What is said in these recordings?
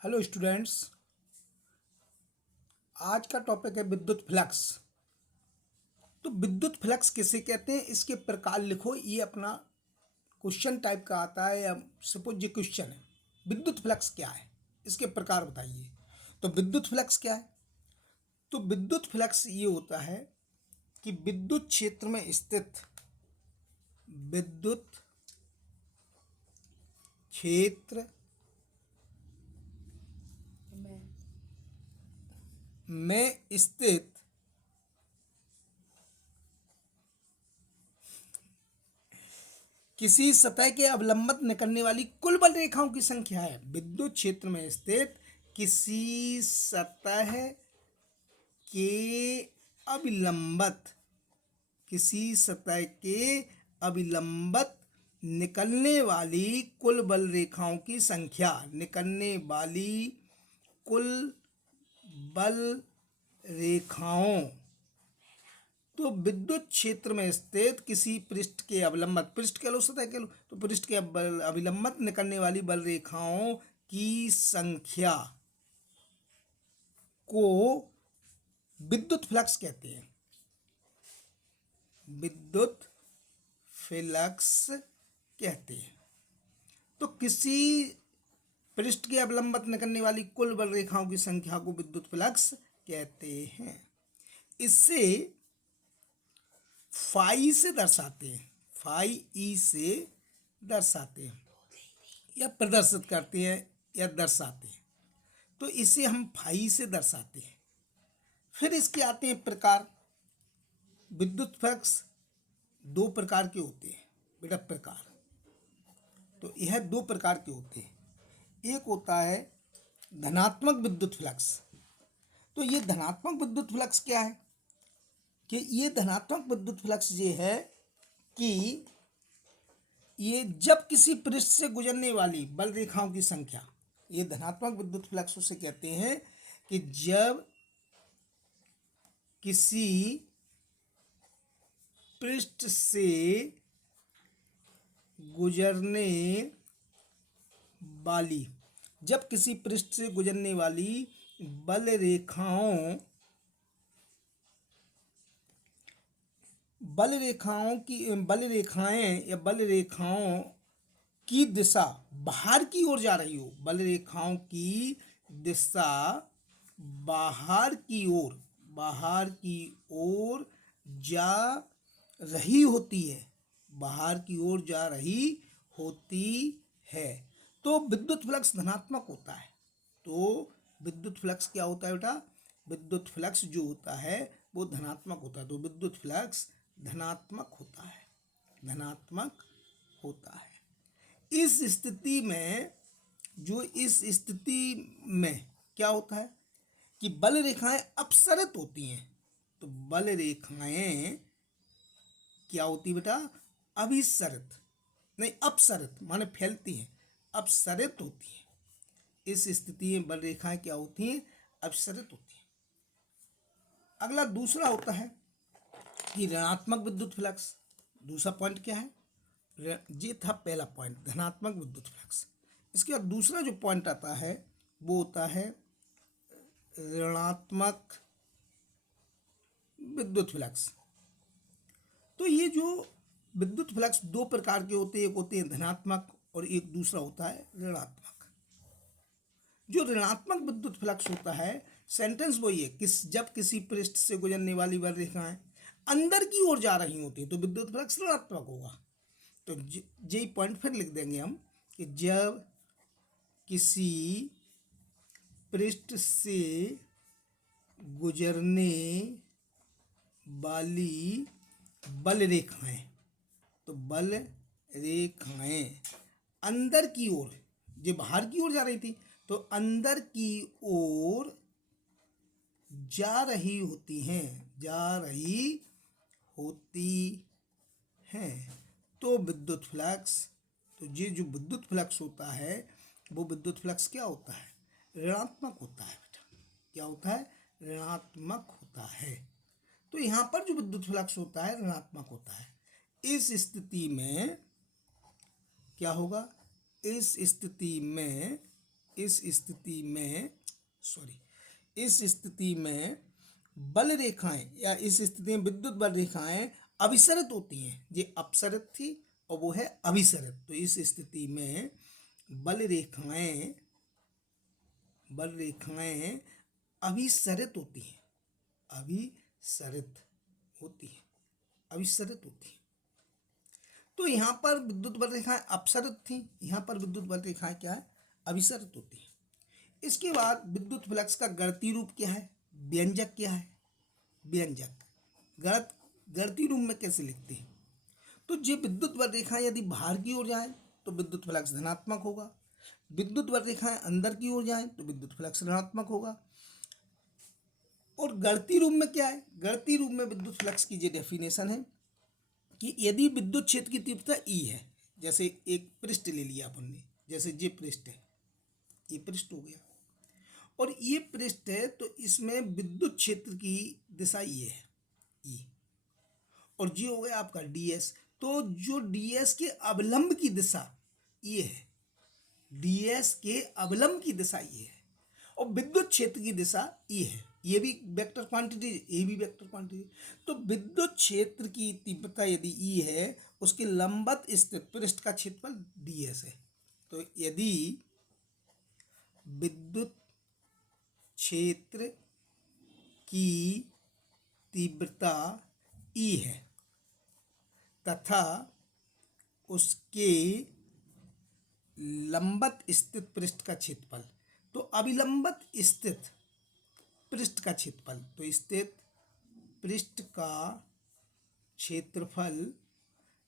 Hello students. आज का topic है विद्युत फ्लक्स। तो विद्युत फ्लक्स किसे कहते हैं, इसके प्रकार लिखो। ये अपना क्वेश्चन टाइप का आता है या सपोज ये क्वेश्चन है, विद्युत फ्लक्स क्या है, इसके प्रकार बताइए। तो विद्युत फ्लक्स क्या है? तो विद्युत फ्लक्स ये होता है कि विद्युत क्षेत्र में स्थित विद्युत क्षेत्र में स्थित किसी सतह के अवलंबित निकलने वाली कुल बल रेखाओं की संख्या है। विद्युत क्षेत्र में स्थित किसी सतह के अविलंबित किसी सतह के अविलंबित निकलने वाली कुल बल रेखाओं की संख्या। निकलने वाली कुल बल रेखाओं। तो विद्युत क्षेत्र में स्थित किसी पृष्ठ के अवलंबित, पृष्ठ कह लो सतह कह लो, तो पृष्ठ के अविलंबित निकलने वाली बल रेखाओं की संख्या को विद्युत फ्लक्स कहते हैं। विद्युत फ्लक्स कहते हैं। तो किसी पृष्ठ के अवलंबित निकलने वाली कुल बल रेखाओं की संख्या को विद्युत फ्लक्स कहते हैं। इससे फाई से दर्शाते हैं, फाई ई से दर्शाते हैं या प्रदर्शित करते हैं या दर्शाते हैं। तो इसे हम फाई से दर्शाते हैं। फिर इसके आते हैं प्रकार। विद्युत फ्लक्स दो प्रकार के होते हैं बेटा, प्रकार। तो यह दो प्रकार के होते हैं। एक होता है धनात्मक विद्युत फ्लक्स। तो ये धनात्मक विद्युत फ्लक्स क्या है कि ये धनात्मक विद्युत फ्लक्स ये है कि ये जब किसी पृष्ठ से गुजरने वाली बल रेखाओं की संख्या, ये धनात्मक विद्युत फ्लक्स उसे कहते हैं कि जब किसी पृष्ठ से गुजरने वाली जब किसी पृष्ठ से गुजरने वाली बल रेखाएं या बल रेखाओं की दिशा बाहर की ओर जा रही हो। बल रेखाओं की दिशा बाहर की ओर जा रही होती है, बाहर की ओर जा रही होती है। तो विद्युत फ्लक्स धनात्मक होता है। तो विद्युत फ्लक्स क्या होता है बेटा? विद्युत फ्लक्स जो होता है वो धनात्मक होता है। तो विद्युत फ्लक्स धनात्मक होता है, धनात्मक होता है। इस स्थिति में क्या होता है कि बल रेखाएं अपसरित होती हैं। तो बल रेखाएं क्या होती बेटा? अभिसरित नहीं, अपसरित माने फैलती हैं, अपसरित होती हैं। इस स्थिति में बल रेखाएं क्या होती हैं? अपसरित होती हैं। अगला दूसरा होता है कि ऋणात्मक विद्युत फ्लक्स। दूसरा पॉइंट क्या है? ये था पहला पॉइंट, धनात्मक विद्युत फ्लक्स। इसके बाद दूसरा जो पॉइंट आता है वो होता है ऋणात्मक विद्युत फ्लक्स। तो ये जो विद्युत फ्लक्स दो प्रकार के होते हैं, एक होते हैं धनात्मक और एक दूसरा होता है ऋणात्मक। जो ऋणात्मक विद्युत फ्लक्स होता है, सेंटेंस वही है, जब किसी पृष्ठ से गुजरने वाली बल रेखाएं अंदर की ओर जा रही होती है तो विद्युत फ्लक्स ऋणात्मक होगा। तो यही पॉइंट फिर लिख देंगे हम कि जब किसी पृष्ठ से गुजरने वाली बल रेखाएं, तो बल रेखाएं अंदर की ओर, जो बाहर की ओर जा रही थी, तो अंदर की ओर जा रही होती हैं। तो विद्युत फ्लक्स, तो ये जो विद्युत फ्लक्स होता है वो विद्युत फ्लक्स क्या होता है? ऋणात्मक होता है बेटा। क्या होता है? ऋणात्मक होता है। तो यहाँ पर जो विद्युत फ्लक्स होता है ऋणात्मक होता है। इस स्थिति में क्या होगा? इस स्थिति में इस स्थिति में बल रेखाएं या इस स्थिति में विद्युत बल रेखाएं अभिसरित होती हैं। ये अपसरित थी और वो है अभिसरित। तो इस स्थिति में बल रेखाएं अभिसरित होती हैं, अभिसरित होती हैं। तो यहाँ पर विद्युत बल रेखाएं अपसरित थी, यहाँ पर विद्युत बल रेखाएं क्या है, अभिसरित होती हैं। इसके बाद विद्युत फ्लक्स का गणितीय रूप क्या है, व्यंजक क्या है, व्यंजक गणितीय रूप में कैसे लिखते हैं। तो ये विद्युत बल रेखाएं यदि बाहर की ओर जाएं तो विद्युत फ्लक्स धनात्मक होगा, विद्युत बल रेखाएं अंदर की ओर जाएं तो विद्युत फ्लक्स ऋणात्मक होगा। और गणितीय रूप में क्या है, गणितीय रूप में विद्युत फ्लक्स की ये डेफिनेशन है कि यदि विद्युत क्षेत्र की तीव्रता ई है, जैसे एक पृष्ठ ले लिया अपन ने, जैसे ये पृष्ठ है, ये पृष्ठ हो गया और ये पृष्ठ है, तो इसमें विद्युत क्षेत्र की दिशा ये है ई, और ये हो गया आपका डीएस। तो जो डीएस के अवलंब की दिशा ये है, डीएस के अवलंब की दिशा ये है और विद्युत क्षेत्र की दिशा ये है। ये भी वेक्टर क्वांटिटी, ये भी वेक्टर क्वांटिटी। तो विद्युत क्षेत्र की तीव्रता यदि ई है, उसके लंबवत स्थित पृष्ठ का क्षेत्रफल डीएस है। तो यदि विद्युत क्षेत्र की तीव्रता ई है तथा उसके लंबवत स्थित पृष्ठ का क्षेत्रफल, तो अभिलंबत स्थित पृष्ठ का क्षेत्रफल, तो स्थित पृष्ठ का क्षेत्रफल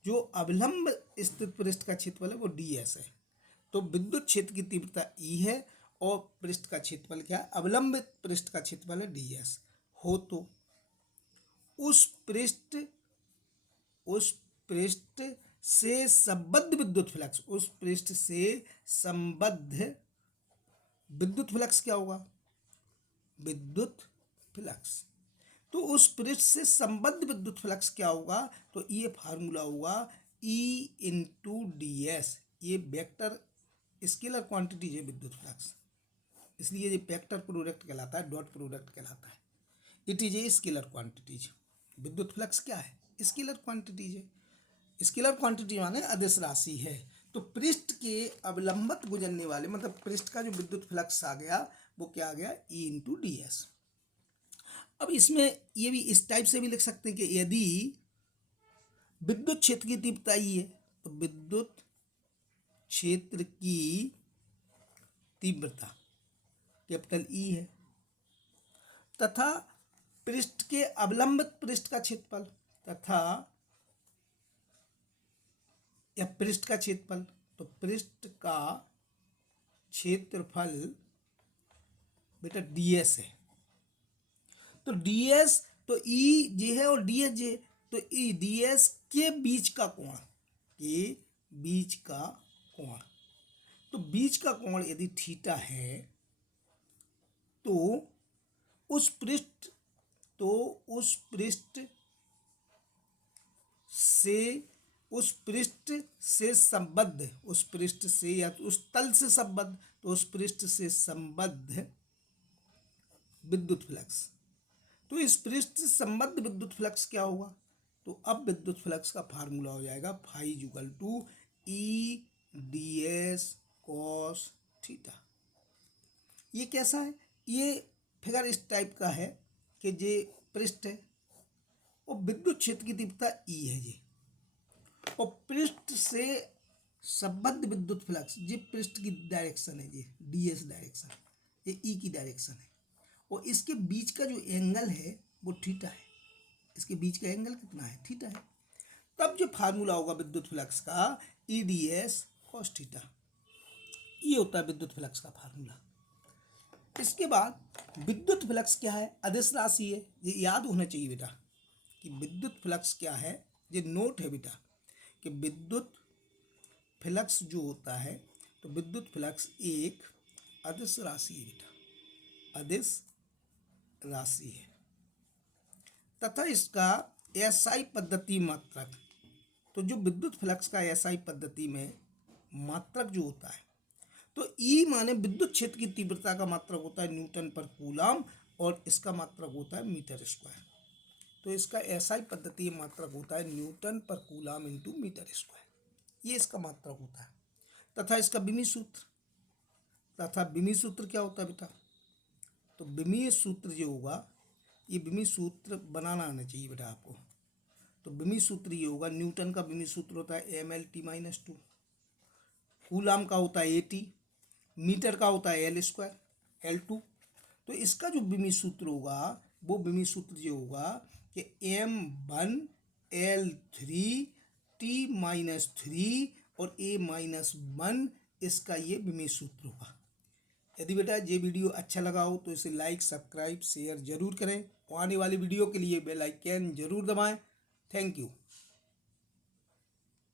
जो अभिलंब स्थित पृष्ठ का क्षेत्रफल है वो डीएस है। तो विद्युत क्षेत्र की तीव्रता ई है और पृष्ठ का क्षेत्रफल क्या है, अवलंबित पृष्ठ का क्षेत्रफल है डीएस हो, तो उस पृष्ठ से संबद्ध विद्युत फ्लक्स, उस पृष्ठ से संबद्ध विद्युत फ्लक्स क्या होगा, विद्युत फ्लक्स। तो उस पृष्ठ से संबद्ध विद्युत फ्लक्स क्या होगा, तो ये फार्मूला होगा ई इंटू डी एस। ये वेक्टर स्केलर क्वांटिटी है विद्युत फ्लक्स, इसलिए ये वेक्टर प्रोडक्ट कहलाता है, डॉट प्रोडक्ट कहलाता है। It is a scalar quantities. विद्युत फ्लक्स क्या है, स्केलर क्वांटिटीज है। स्केलर क्वांटिटी माने अदिश राशि है। तो पृष्ठ के अवलंबत गुजरने वाले, मतलब पृष्ठ का जो विद्युत फ्लक्स आ गया वो क्या आ गया, ई इंटू डी एस। अब इसमें ये भी इस टाइप से भी लिख सकते हैं कि यदि विद्युत क्षेत्र की तीव्रता ई है तो विद्युत क्षेत्र की तीव्रता कैपिटल ई है तथा पृष्ठ के अवलंबित पृष्ठ का क्षेत्रफल या पृष्ठ का क्षेत्रफल, तो पृष्ठ का क्षेत्रफल बेटा डीएस है। तो डीएस तो ई जे है और डीएस जे, तो ई डीएस के बीच का कोण, तो बीच का कोण यदि थीटा है तो उस पृष्ठ से संबद्ध, उस पृष्ठ से या तो उस तल से संबद्ध, तो उस पृष्ठ से संबद्ध विद्युत फ्लक्स, तो इस पृष्ठ से संबद्ध विद्युत फ्लक्स क्या होगा, तो अब विद्युत फ्लक्स का फार्मूला हो जाएगा phi equal to E D S cos theta. ये कैसा है, ये फिगर इस टाइप का है कि ये पृष्ठ है और विद्युत क्षेत्र की तीव्रता ई है ये, और पृष्ठ से संबद्ध विद्युत फ्लक्स, ये पृष्ठ की डायरेक्शन है, ये डीएस डायरेक्शन, ये ई की डायरेक्शन है, और इसके बीच का जो एंगल है वो थीटा है। इसके बीच का एंगल कितना है, थीटा है। तब जो फार्मूला होगा विद्युत फ्लक्स का ई डी एस कॉस थीटा, ये होता है विद्युत फ्लक्स का फार्मूला। इसके बाद विद्युत फ्लक्स क्या है, अदिश राशि है। ये याद होना चाहिए बेटा कि विद्युत फ्लक्स क्या है, ये नोट है बेटा कि विद्युत फ्लक्स जो होता है, तो विद्युत फ्लक्स एक अदिश राशि है बेटा, अदिश राशि है तथा इसका एसआई पद्धति मात्रक, तो जो विद्युत फ्लक्स का एसआई पद्धति में मात्रक जो होता है तो ई माने विद्युत क्षेत्र की तीव्रता का मात्रक होता है न्यूटन पर कूलाम और इसका मात्रक होता है मीटर स्क्वायर। तो इसका ऐसा ही पद्धति मात्रक होता है न्यूटन पर कूलाम इंटू मीटर स्क्वायर, ये इसका मात्रक होता है। तथा इसका विमीय सूत्र क्या होता है बेटा? तो विमीय सूत्र जो होगा, ये विमीय सूत्र बनाना आना चाहिए बेटा आपको। तो विमीय सूत्र ये होगा, न्यूटन का विमीय सूत्र होता है mL/t-2, कूलाम का होता है AT, मीटर का होता है L² L2। तो इसका जो विमीय सूत्र होगा वो विमीय सूत्र ये होगा कि m1L3T-3 और A-1 इसका ये विमीय सूत्र होगा। यदि बेटा ये वीडियो अच्छा लगा हो तो इसे लाइक, सब्सक्राइब, शेयर जरूर करें और आने वाली वीडियो के लिए बेल आइकन जरूर दबाएं। Thank you.